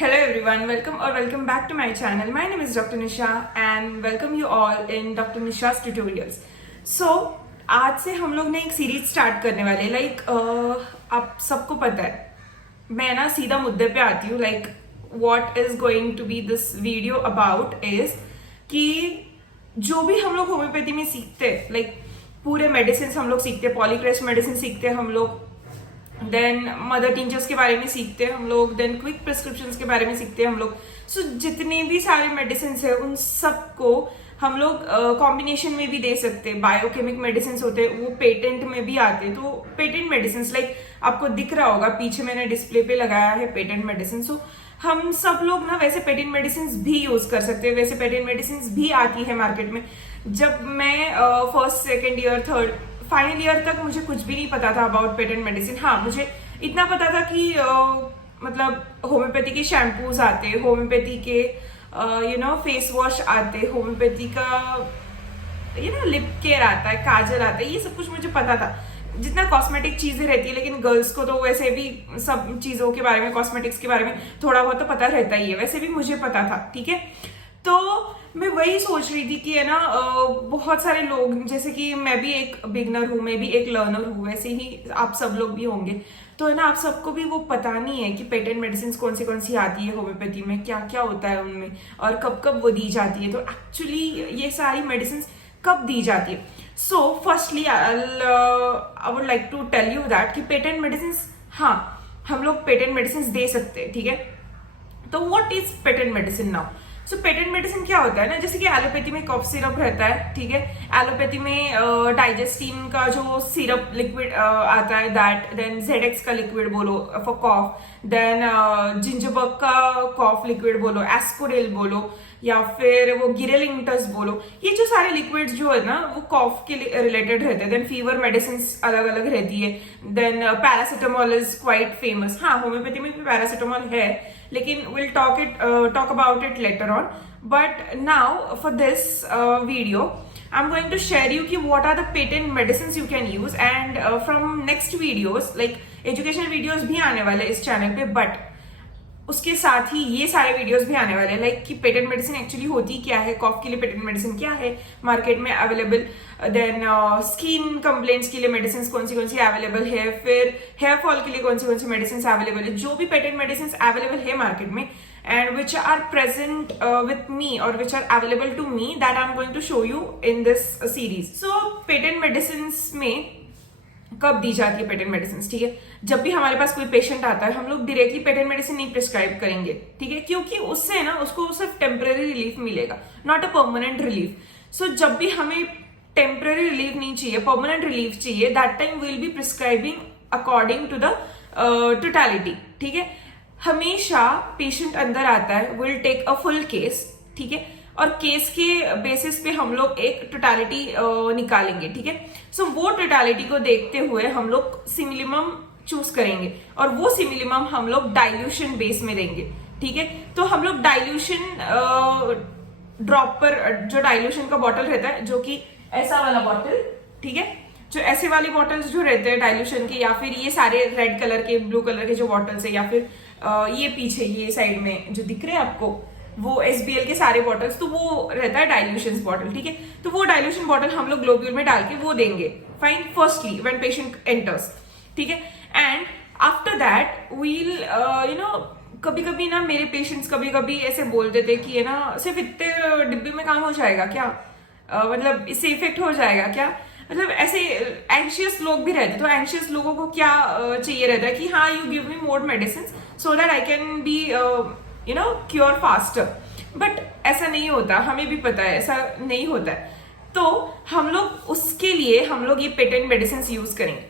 Hello everyone, welcome back to my channel. My name is Dr. Nisha and welcome you all in Dr. Nisha's tutorials. So आज से हम लोग ने एक series start करने वाले लाइक आप सबको पता है मैं ना सीधा मुद्दे पे आती हूँ like what is going to be this video about is कि जो भी हम लोग होम्योपैथी में सीखते हैं लाइक पूरे मेडिसिन हम लोग सीखते हैं, पॉलीक्रेस्ट मेडिसिन सीखते हैं हम लोग, देन मदर टिंचर्स के बारे में सीखते हैं हम लोग, देन क्विक प्रिस्क्रिप्शंस के बारे में सीखते हैं हम लोग. सो जितने भी सारे मेडिसिन है उन सबको हम लोग कॉम्बिनेशन में भी दे सकते हैं. बायोकेमिक मेडिसिन होते हैं वो पेटेंट में भी आते हैं. तो पेटेंट मेडिसिन लाइक आपको दिख रहा होगा पीछे मैंने डिस्प्ले पे लगाया है पेटेंट मेडिसिन. सो हम सब लोग ना वैसे पेटेंट मेडिसिन भी यूज कर सकते हैं, वैसे पेटेंट मेडिसिन भी आती है मार्केट में. जब मैं first second year third final year तक मुझे कुछ भी नहीं पता था अबाउट पेटेंट मेडिसिन. हाँ, मुझे इतना पता था कि मतलब होम्योपैथी के शैम्पूज आते, होम्योपैथी के फेस वॉश आते, होम्योपैथी का लिप केयर आता है, काजल आता है, ये सब कुछ मुझे पता था. जितना कॉस्मेटिक चीजें रहती है, लेकिन गर्ल्स को तो वैसे भी सब चीजों के बारे में, कॉस्मेटिक्स के बारे में थोड़ा बहुत तो पता रहता ही है. वैसे भी मुझे पता था, ठीक है. तो मैं वही सोच रही थी कि है ना बहुत सारे लोग, जैसे कि मैं भी एक बिगनर हूँ, मैं भी एक लर्नर हूँ, वैसे ही आप सब लोग भी होंगे. तो है ना आप सबको भी वो पता नहीं है कि पेटेंट मेडिसिन कौन सी आती है होम्योपैथी में, क्या क्या होता है उनमें और कब कब वो दी जाती है. तो एक्चुअली ये सारी मेडिसिन कब दी जाती है. So firstly I would like to tell you that कि पेटेंट मेडिसिन, हाँ हम लोग पेटेंट मेडिसिन दे सकते हैं, ठीक है. तो what is patent medicine now. So patent medicine क्या होता है ना, जैसे कि एलोपैथी में कफ सिरप रहता है, ठीक है. एलोपैथी में डाइजेस्टीन का जो सिरप लिक्विड आता है दैट, देन जेडेक्स का लिक्विड बोलो फॉर कॉफ, देन जिंजरबर्ग का कॉफ लिक्विड बोलो, एस्कोडेल बोलो, या फिर वो गिरेलिंगटस बोलो. ये जो सारे लिक्विड्स जो है ना वो कॉफ के रिलेटेड रहते हैं. देन फीवर मेडिसिन अलग अलग रहती है. Then paracetamol is quite famous. हाँ, होम्योपैथी में भी पैरासिटामोल है, लेकिन will talk about it later on. But now for this video I'm going to share you कि what are the patent medicines you can use, and from next videos like educational videos भी आने वाले इस channel पे, but उसके साथ ही ये सारे वीडियोस भी आने वाले हैं लाइक कि पेटेंट मेडिसिन एक्चुअली होती क्या है, कॉफ के लिए पेटेंट मेडिसिन क्या है मार्केट में अवेलेबल, देन स्किन कंप्लेंट्स के लिए मेडिसिन कौन सी अवेलेबल है, फिर हेयर फॉल के लिए कौन सी मेडिसिन अवेलेबल है. जो भी पेटेंट मेडिसिन अवेलेबल है मार्केट में and which are present with me or which are available to me, that I'm going to show you in this series. So patent medicines में कब दी जाती है पेटेंट मेडिसिन, ठीक है. जब भी हमारे पास कोई पेशेंट आता है हम लोग डायरेक्टली पेटेंट मेडिसिन नहीं प्रिस्क्राइब करेंगे, ठीक है, क्योंकि उससे ना उसको सिर्फ टेम्पररी रिलीफ मिलेगा, not a permanent relief. So जब भी हमें टेम्पररी रिलीफ नहीं चाहिए, परमानेंट रिलीफ चाहिए, that time will be prescribing according to the totality, ठीक है. हमेशा पेशेंट अंदर आता है, will take a full case, ठीक है, और केस के बेसिस पे हम लोग एक टोटलिटी निकालेंगे, ठीक है. सो वो टोटलिटी को देखते हुए हम लोग सिमिलिमम चूज करेंगे और वो सिमिलिमम हम लोग डाइल्यूशन बेस में देंगे, ठीक है. तो हम लोग डाइल्यूशन ड्रॉप पर, जो डाइल्यूशन का बॉटल रहता है, जो कि ऐसा वाला बॉटल, ठीक है, जो ऐसे वाली बॉटल्स जो रहते हैं डाइल्यूशन के, या फिर ये सारे रेड कलर के, ब्लू कलर के जो बॉटल्स है, या फिर ये पीछे ये साइड में जो दिख रहे हैं आपको वो SBL के सारे बॉटल्स, तो वो रहता है डाइल्यूशन बॉटल, ठीक है. तो वो डाइल्यूशन बॉटल हम लोग ग्लोब्यूल में डाल के वो देंगे. Fine, firstly when patient enters, ठीक है. एंड आफ्टर दैट वील कभी कभी ना मेरे पेशेंट्स कभी कभी ऐसे बोल देते कि है ना सिर्फ इतने डिब्बे में काम हो जाएगा क्या, मतलब इससे इफेक्ट हो जाएगा क्या, मतलब ऐसे एंशियस लोग भी रहते. तो एंशियस लोगों को क्या चाहिए रहता है कि हाँ you give me more medicine so that I can be cure faster. But ऐसा नहीं होता, हमें भी पता है ऐसा नहीं होता है. तो हम लोग उसके लिए हम लोग ये पेटेंट मेडिसिन यूज करेंगे.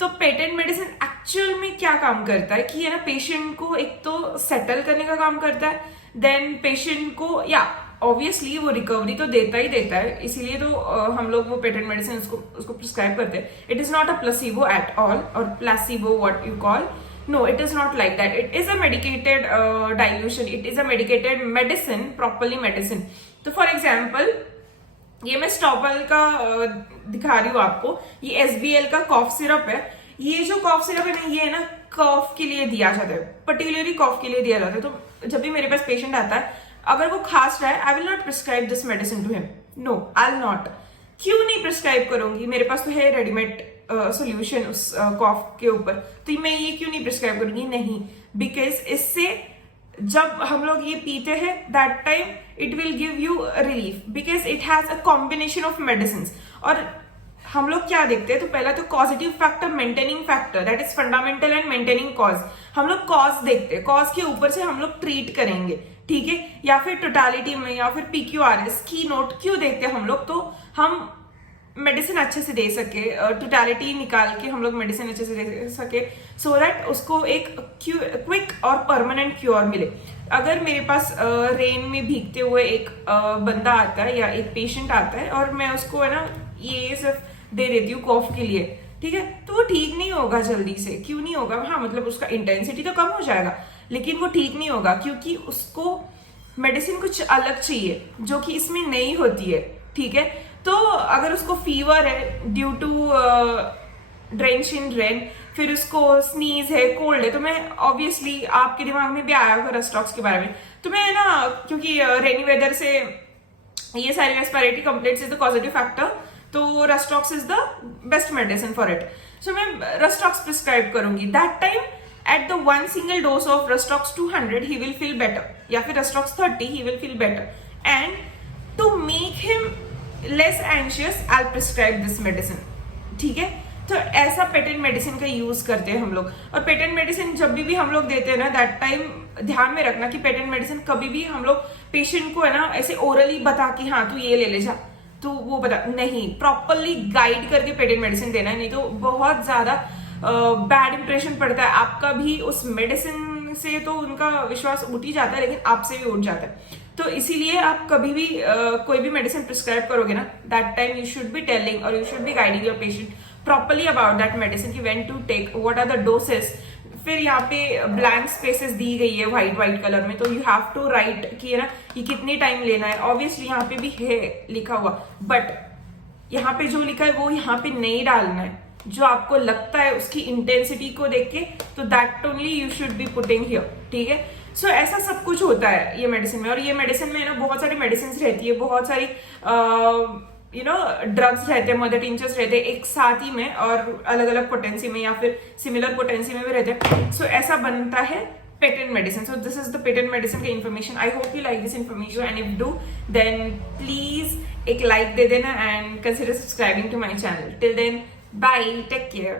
तो पेटेंट मेडिसिन एक्चुअल में क्या काम करता है कि है ना पेशेंट को एक तो सेटल करने का काम करता है, देन पेशेंट को या ऑब्वियसली वो रिकवरी तो देता ही देता है, इसीलिए तो हम लोग वो पेटेंट मेडिसिन उसको प्रिस्क्राइब करते हैं. It is not a placebo at all, और placebo what you call, no, it is not like that. It is a medicated dilution. It is a medicated medicine, properly medicine. तो for example, ये मैं estoppel का दिखा रही हूँ आपको, ये SBL का कॉफ सिरप है. ये जो कॉफ सिरप है ना, ये है ना कॉफ के लिए दिया जाता है, पर्टिकुलरली कॉफ के लिए दिया जाता है। तो जब भी मेरे पास पेशेंट आता है, अगर वो खांस रहा है, I will not prescribe this medicine to him, no I will not. क्यों नहीं प्रिस्क्राइब करूंगी, मेरे पास तो है रेडीमेड सोल्यूशन उस कॉफ के ऊपर, तो मैं ये क्यों नहीं प्रिस्क्राइब करूंगी? नहीं, बिकॉज इससे जब हम लोग ये पीते हैं that time it will give you relief, because it has a combination of medicine. और हम लोग क्या देखते हैं, तो पहला तो positive factor, maintaining factor, that is fundamental and maintaining cause. हम लोग कॉज देखते हैं, कॉज के ऊपर से हम लोग ट्रीट करेंगे, ठीक है? या फिर टोटालिटी में, या फिर PQRS की नोट क्यों देखते हैं हम लोग? तो हम मेडिसिन अच्छे से दे सके, टोटालिटी निकाल के हम लोग मेडिसिन अच्छे से दे सके, सो दैट उसको एक क्विक और परमानेंट क्योर मिले। अगर मेरे पास रेन में भीगते हुए एक बंदा आता है या एक पेशेंट आता है और मैं उसको है ना ये सिर्फ दे देती हूँ कॉफ के लिए, ठीक है, तो वो ठीक नहीं होगा जल्दी से। क्यों नहीं होगा? हाँ, मतलब उसका इंटेंसिटी तो कम हो जाएगा, लेकिन वो ठीक नहीं होगा, क्योंकि उसको मेडिसिन कुछ अलग चाहिए जो कि इसमें नहीं होती है, ठीक है? तो अगर उसको फीवर है due to drench in rain, फिर उसको स्नीज है, कोल्ड है, तो मैं ऑब्वियसली आपके दिमाग में भी आया होगा रस्टॉक्स के बारे में, तो मैं ना, क्योंकि रेनी वेदर से ये सारी respiratory complaints is the positive factor, तो Rhus tox is the best medicine for it. So मैं रस्टॉक्स प्रिस्क्राइब करूंगी। That time at the one single dose of Rustox 200 he will feel better, या फिर Rustox 30 he will feel better, and to make him less anxious I'll prescribe this medicine, ठीक है? तो ऐसा patent medicine का use करते हैं हम लोग। और पेटेंट मेडिसिन जब भी हम लोग देते हैं ना, दैट टाइम ध्यान में रखना कि पेटेंट मेडिसिन कभी भी हम लोग पेशेंट को है ना ऐसे ओरली बता कि हाँ तू ये ले जा, तो वो बता नहीं, प्रॉपरली गाइड करके पेटेंट मेडिसिन देना है, नहीं तो बहुत ज्यादा बैड इंप्रेशन पड़ता है आपका भी उस मेडिसिन से, तो उनका विश्वास उठ ही जाता है, लेकिन आपसे भी उठ जाता है। तो इसीलिए आप कभी भी कोई भी मेडिसिन प्रिस्क्राइब करोगे ना, that time you should be telling और you should be guiding your patient properly about that medicine, कि when to take, what are the doses. फिर यहाँ पे ब्लैंक स्पेसेस दी गई है व्हाइट कलर में, तो यू हैव टू राइट कि है ना कि कितनी टाइम लेना है। ऑब्वियसली यहाँ पे भी है लिखा हुआ, बट यहाँ पे जो लिखा है वो यहाँ पे नहीं डालना है, जो आपको लगता है उसकी इंटेंसिटी को देख के, तो that only you should be putting here, ठीक है? सो ऐसा सब कुछ होता है ये मेडिसिन में। और ये मेडिसिन में ना बहुत सारी मेडिसिन रहती है, बहुत सारी ड्रग्स रहते हैं, मदर टिंचर्स रहते हैं एक साथ ही में, और अलग अलग पोटेंसी में या फिर सिमिलर पोटेंसी में भी रहते हैं। सो ऐसा बनता है patent medicine. So this is the patent medicine का information. I hope you like this information, and if do then please एक लाइक दे देना and consider subscribing to my channel. Till then, bye, take care.